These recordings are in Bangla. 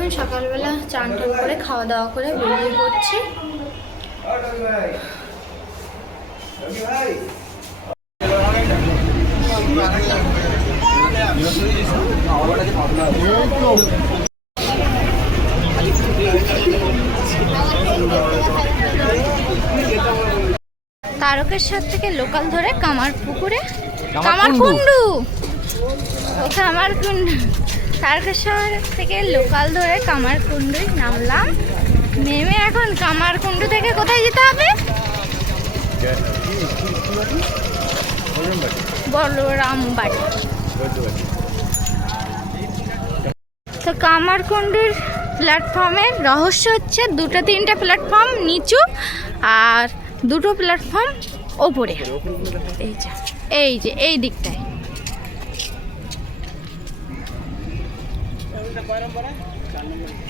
এখন সকালবেলা চান টান করে খাওয়া দাওয়া করে বেরিয়ে পড়ছি। তারকেশ্বর থেকে লোকাল ধরে কামার পুকুরে কামার কুন্ডু ও কামার কুন্ডু তারকেশ্বর থেকে লোকাল ধরে কামার কুন্ডুই নামলাম। নেমে এখন কামার কুন্ডু থেকে কোথায় যেতে হবে? বলরাম বাড়ি তো কামারকুণ্ডুর প্ল্যাটফর্মের রহস্য হচ্ছে দুটো তিনটে প্ল্যাটফর্ম নিচু আর দুটো প্ল্যাটফর্ম ওপরে। এই যে এই যে, এই দিকটায়। কয় নম্বরে চার নম্বরে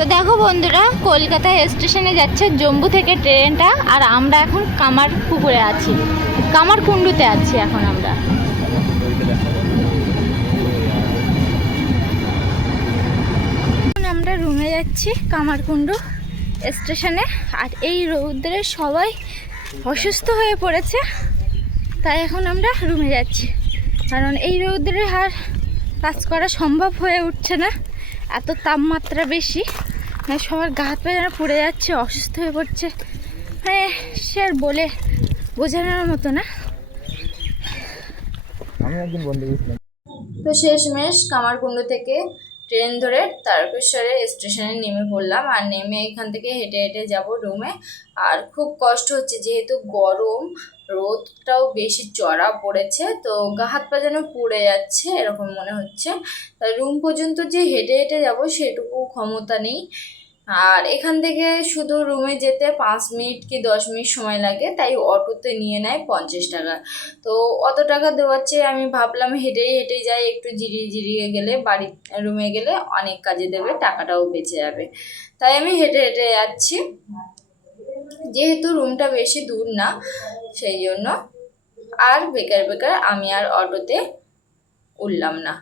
তো দেখো বন্ধুরা, কলকাতা স্টেশনে যাচ্ছে জম্বু থেকে ট্রেনটা, আর আমরা এখন কামার পুকুরে আছি। কামার কুণ্ডুতে আছি এখন আমরা। আমরা রুমে যাচ্ছি কামারকুণ্ডু স্টেশনে আর এই রৌদ্রে সবাই অসুস্থ হয়ে পড়েছে, তাই এখন আমরা রুমে যাচ্ছি। কারণ এই রৌদ্রে আর কাজ করা সম্ভব হয়ে উঠছে না। এত তাপমাত্রা বেশি মানে সবার গা হাত পা যেন পুড়ে যাচ্ছে অসুস্থ হয়ে পড়ছে। মানে সে আর বলে বোঝানোর মতো না। আমি একদিন বন্ধু গেছিলাম তো শেষমেশ কামারকুণ্ড থেকে ট্রেন ধরে তারকেশ্বরে স্টেশনে নেমে পড়লাম আর নেমে এখান থেকে হেঁটে হেঁটে যাব রুমে। আর খুব কষ্ট হচ্ছে যেহেতু গরম রোদটাও বেশি চড়া পড়েছে, তো গা হাত পা যেন পুড়ে যাচ্ছে, এরকম মনে হচ্ছে। তাই রুম পর্যন্ত যে হেঁটে হেঁটে যাব সেটুকু ক্ষমতা নেই। আর এখান থেকে শুধু রুমে যেতে পাঁচ মিনিট কি দশ মিনিট সময় লাগে, তাই অটোতে নিয়ে নেয় পঞ্চাশ টাকা। তো অত টাকা দেওয়ার চেয়ে আমি ভাবলাম হেঁটেই হেঁটেই যাই, একটু জিরিয়ে জিরিয়ে গেলে, বাড়ি রুমে গেলে অনেক কাজে দেবে, টাকাটাও বেঁচে যাবে। তাই আমি হেঁটে হেঁটে যাচ্ছি। যেহেতু রুমটা বেশি দূর না, সেই জন্য আর বেকার বেকার আমি আর অটোতে উঠলাম না।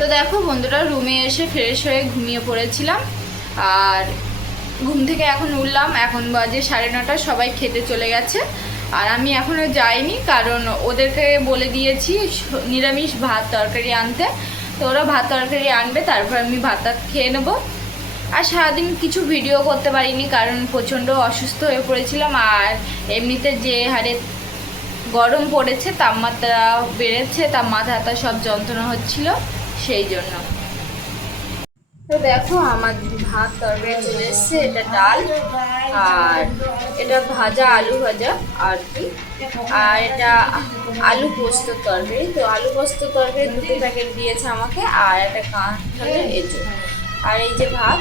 তো দেখো, বন্ধুরা রুমে এসে ফ্রেশ হয়ে ঘুমিয়ে পড়েছিলাম। আর ঘুম থেকে এখন উঠলাম। এখন বাজে সাড়ে নটা, সবাই খেতে চলে গেছে। আর আমি এখনও যাইনি, কারণ ওদেরকে বলে দিয়েছি, নিরামিষ ভাত তরকারি আনতে। তো ওরা ভাত তরকারি আনবে, তারপর আমি ভাতটা খেয়ে নেব। আর সারাদিন কিছু ভিডিও করতে পারিনি, কারণ প্রচণ্ড অসুস্থ হয়ে পড়েছিলাম। আর এমনিতে যে হারে গরম পড়েছে, তাপমাত্রা বেড়েছে, তার মাথা সব যন্ত্রণা হচ্ছিল। সেই জন্য। তো দেখো, আমার ভাত তরকারি চলে এসছে। এটা ডাল, আর এটা ভাজা আলু ভাজা, আর কি? আর এটা আলু পোস্ত তরকারি। তো আলু পোস্ত তরকারি দুটো প্যাকেট দিয়েছে আমাকে, আর একটা কাঁঠালের এঁচো। আর এই যে ভাত